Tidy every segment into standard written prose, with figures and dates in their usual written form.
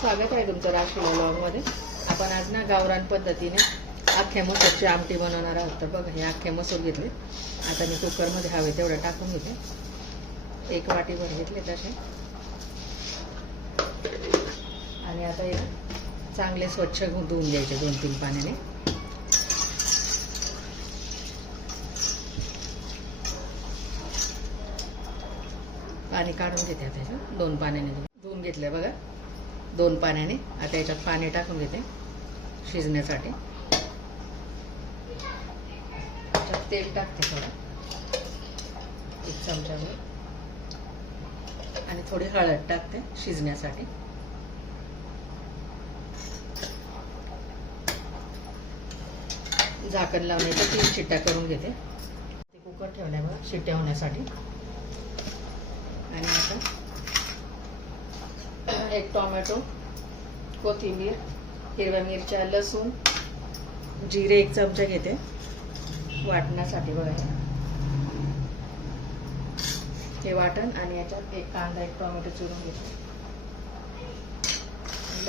स्वागत आहे तुमचं राशीला व्लॉगमध्ये। आपण आज ना गावरान पद्धतीने अख्ख्या मसूरची आमटी बनवणार आहोत। तर बघा हे अख्खे मसूर घेतले, आता मी कुकरमध्ये हवे तेवढं टाकून घेते। एक वाटीभर घेतले तसे, आणि आता हे चांगले स्वच्छ धुवून घ्यायचे 2-3 पाण्याने। पाणी काढून घेते आता, 2 पाण्याने धुवून घेतले बघा, 2 पाण्याने। आता याच्यात पाणी टाकून घेते शिजण्यासाठी। त्याच्यात तेल टाकते थोडं, 1 चमचाभर, आणि थोडी हळद टाकते शिजण्यासाठी। झाकण लावण्याच्या 3 शिट्ट्या करून घेते। ते कुकर ठेवल्या बघा शिट्ट्या होण्यासाठी। आणि आता 1 टोमॅटो, कोथिंबीर, हिरव्या मिरच्या, लसूण, जिरे 1 चमचा घेते वाटण्यासाठी बघा हे वाटण। आणि याच्यात 1 कांदा, 1 टोमॅटो चिरून घेते।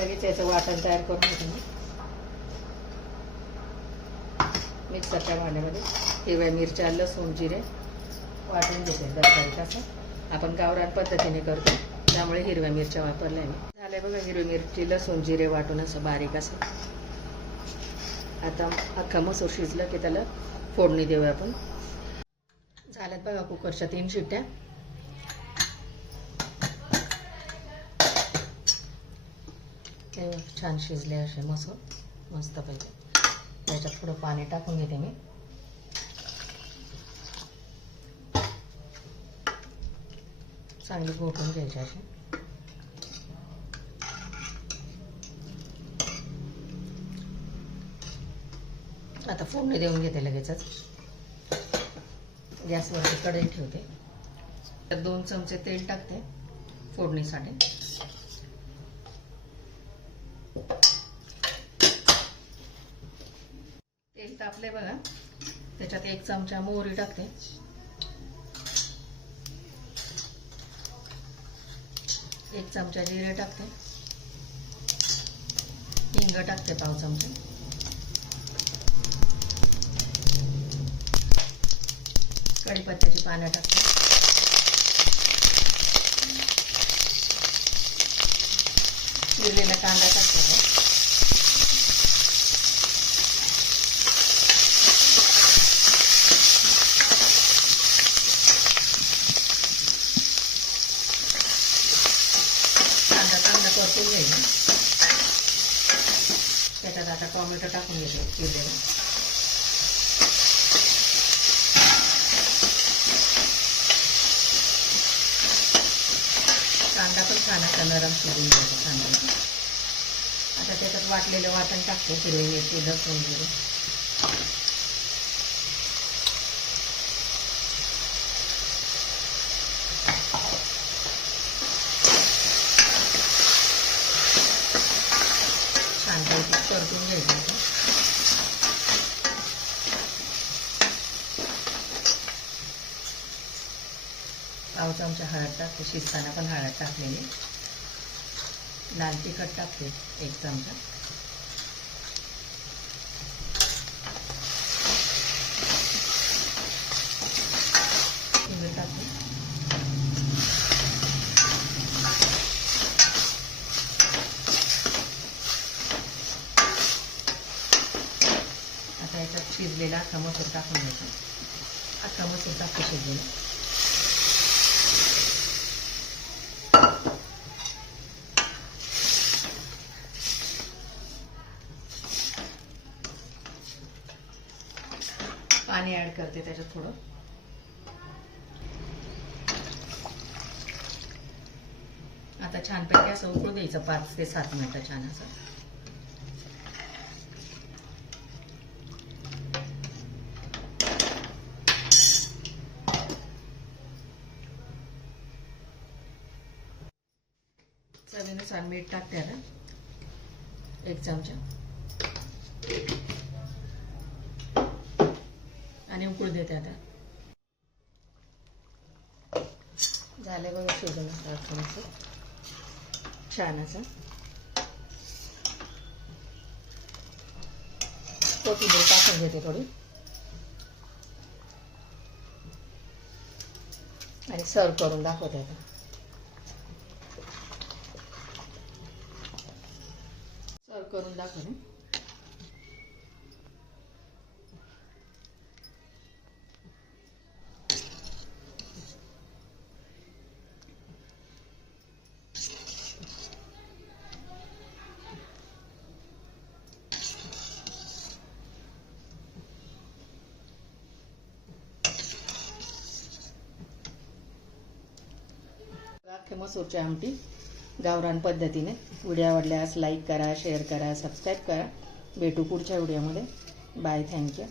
लगेच याचं वाटण तयार करून घेते मी मिक्सरच्या भांड्यामध्ये। हिरव्या मिरच्या, लसूण, जिरे वाटून घेते दरदरीत। असं आपण गावरान पद्धतीने करतो, त्यामुळे हिरव्या मिरच्या वापरल्या मी। झालंय बघा हिरवी मिरची, लसूण, जिरे वाटून असं बारीक असं। आता अख्खा मसूर शिजलं की त्याला फोडणी देऊया आपण। झाल्यात बघा कुकरच्या 3 शिट्ट्या। ते छान शिजले असे मसूर मस्त पैकी। त्याच्यात थोडं पाणी टाकून घेते मी। चांगली घोटून घ्यायची अशी। आता फोडणी देऊन घेते लगेचच। गॅसवरती कढई ठेवते, 2 चमचे तेल टाकते फोडणीसाठी। तेल तापले बघा, त्याच्यात 1 चमचा मोहरी टाकते, 1 चमचा जिरे टाकते, हिंग टाकते पाव चमचा, कढीपत्त्याची पानं टाकते, चिरलेला कांदा टाकते, कांदा चांगला परतून घ्यायचा। त्याच्यात आता टोमॅटो टाकून घेते चिरलेला। कांदा पण छान असा नरम शिजून घ्यायचा कांदा। आता त्याच्यात वाटलेलं वाटण टाकते, हिरवी मिरची, लसूण, जिरे। छानपैकी परतून घ्यायचं। पाव चमचा हळद टाकते, शिजताना पण हळद टाकलेली। लाल तिखट टाकते 1 चमचा, हिंग टाकते, आता याच्यात शिजलेला अख्खा मसूर टाकून घ्यायचा। अख्खा मसूर टाकते शिजलेला। पाणी ऍड करते त्याच्यात थोडं। आता छानपैकी असं उकळू द्यायचं 5 ते 7 मिनिटं छान असं। चवीनुसार मीठ टाकते आता 1 चमचा, आणि उकळू देते आता। झाले बघा शिजून थोडंसं छान असं। कोथिंबीर टाकून घेते थोडी आणि सर्व करून दाखवते आता. सर्व करून दाखवते. अख्खे मसूरची आमटी गावरान पद्धतीने. व्हिडिओ आवडल्यास लाईक करा, शेअर करा, सबस्क्राईब करा. भेटू पुढच्या व्हिडिओमध्ये. बाय. थँक्यू.